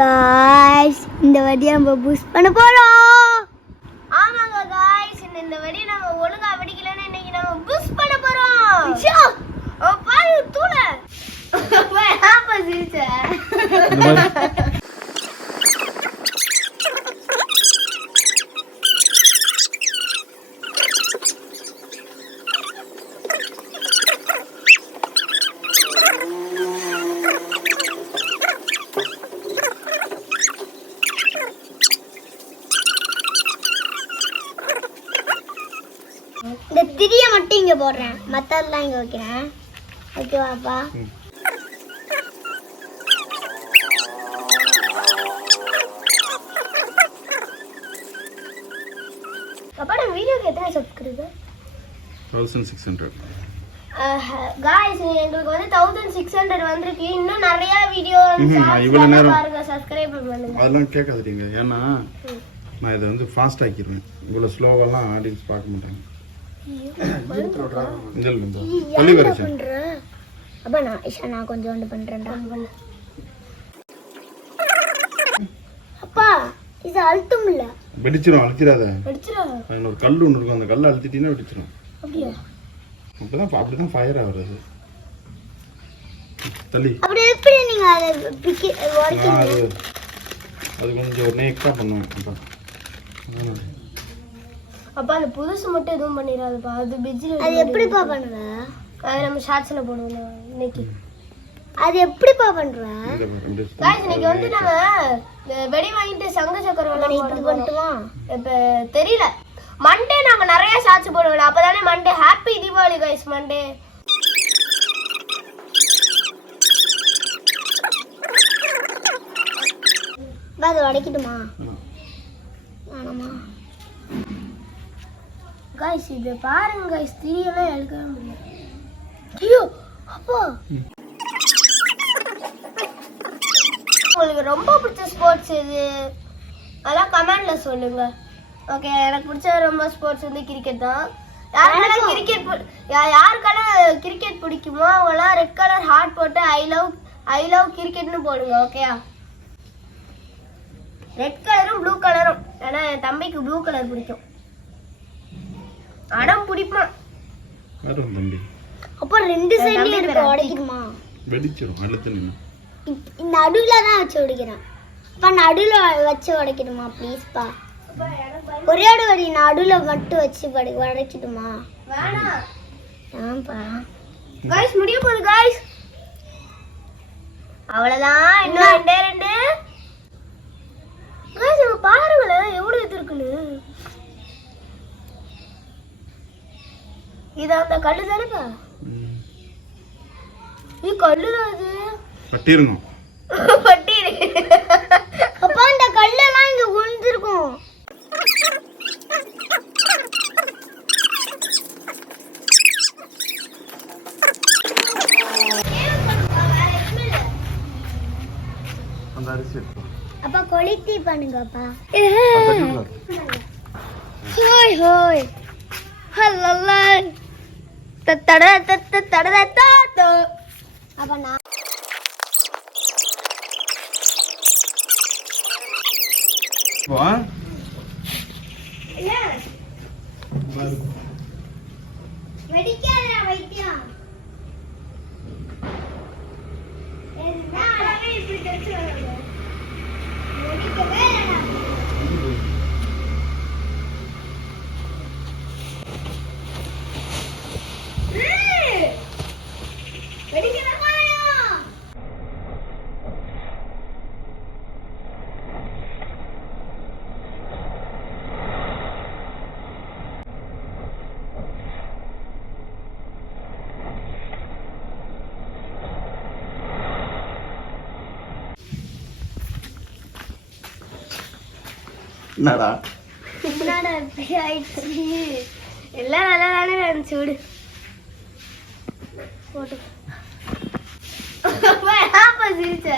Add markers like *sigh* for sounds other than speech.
Guys இந்த வாட்டி நம்ம பூஸ்ட் பண்ண போறோம். ஆமாங்க காய்ஸ் இந்த இந்த நம்ம ஒழுங்கா வெடிக்கலன்னு இன்னைக்கு நம்ம புஷ் பண்ண போறோம் ஓ பாரு தூள ஆப்பா சிரிச்ச இந்த மாதிரி இந்த திரிய மட்டும் இங்க போடுறேன். மத்ததெல்லாம் இங்க வைக்கிறேன். ஓகேவாப்பா ம். அப்பா நம்ம வீடியோக்கு எத்தனை subscriber thousand six hundred guys எங்களுக்கு வந்து தௌசண்ட் சிக்ஸ் ஹண்ட்ரட் வந்திருக்கு. இன்னும் நிறைய வீடியோ இவ்வளவு நேரம் பாருங்க சப்ஸ்கிரைப் பண்ணுங்க. அதெல்லாம் கேட்காதீங்க. ஏன்னா நான் இதை வந்து ஃபாஸ்ட் ஆக்கிடுவேன். இவ்வளோ ஸ்லோவெல்லாம் ஆடியன்ஸ் பார்க்க மாட்டாங்க. அப்பா நான் இஷா நான் கொஞ்சோண்டு பண்றேன்டா. அப்பா இது அழுத்தம் இல்ல. வெடிச்சிரும் அழுத்திடாத. அடிச்சிடா அதில் ஒரு கல் ஒன்று இருக்கும். அந்த கல்லை அழுத்திட்டீங்கன்னா வெடிச்சிரும். அப்படியா? அப்படிதான் அப்படிதான் ஃபயர் ஆகுறது தள்ளி. அப்படி எப்படி நீங்க அதை கொஞ்சம் ஒரு எக்ஸ்ட்ரா பண்ணுவேன். அப்பா அந்த புதுசு மட்டும் எதுவும் பண்ணிடாதப்பா. அது பிஜில அது எப்படிப்பா பண்ணுவ? அது நம்ம ஷார்ட்ஸ்ல போடுவோம் இன்னைக்கு. அது எப்படிப்பா பண்ற காய்ஸ் இன்னைக்கு வந்து நம்ம வெடி வாங்கிட்டு சங்க சக்கரம் எல்லாம் இது இப்ப தெரியல. மண்டே நாங்க நிறைய ஷார்ட்ஸ் போடுவோம் அப்பதானே Monday happy Deepavali guys Monday அதை உடைக்கட்டுமா. வேணாமா? கைஸ் இது பாருங்க கைஸ் திரியெல்லாம் எடுக்கவே முடியாது ஐயோ அப்பா. உங்களுக்கு ரொம்ப பிடிச்ச ஸ்போர்ட்ஸ் இது அதெல்லாம் கமெண்ட்ல சொல்லுங்க. ஓகே எனக்கு பிடிச்ச ரொம்ப ஸ்போர்ட்ஸ் வந்து கிரிக்கெட் தான். யாருக்கெல்லாம் கிரிக்கெட் யாருக்கெல்லாம் கிரிக்கெட் பிடிக்குமோ அவங்களாம் ரெட் கலர் ஹார்ட் போட்டு ஐ லவ் ஐ லவ் கிரிக்கெட்னு போடுங்க ஓகேயா ரெட் கலரும் ப்ளூ கலரும் ஏன்னா என் தம்பிக்கு ப்ளூ கலர் பிடிக்கும். வரும் தம்பி. அப்பா ரெண்டு தம்பி இருக்கு பேரு உடைக்கணுமா? வெடிச்சிரும் அழுத்து நின்று இப்- இந்த நடுவுல தான் வச்சு உடைக்கிறேன் அப்பா நடுவுல வச்சு உடைக்கணுமா ப்ளீஸ்ப்பா ஒரே ஒரு வரி நடுவுல மட்டும் வச்சு படி உடைக்கட்டுமா? வேணாம் ஆப்பா காய்ஸ் முடிய போகுது காய்ஸ் அவ்வளவுதான். இன்னும் ரெண்டே ரெண்டு. காய்ஸ் நம்ம பாருங்களேன் எவ்வளவு இது இருக்குன்னு இது அந்த கல்லு தானேப்பா? இது கல்லு தான் அது பட்டி *laughs* அப்பா இந்த கல்லெல்லாம் இங்க விழுந்திருக்கும் அந்த அரிசி எடுத்து அப்பா கொளுத்தி பண்ணுங்கப்பா. ஹோய் ஹோய். ஹல்லல்லா தட தட தட தட அப்ப நான் வெடிக்காத என்னடா? என்னடா இப்படி ஆயிடுச்சு எல்லாம் நல்லா தானே இருந்துச்சு விடு. போட்டு. சிரிச்ச?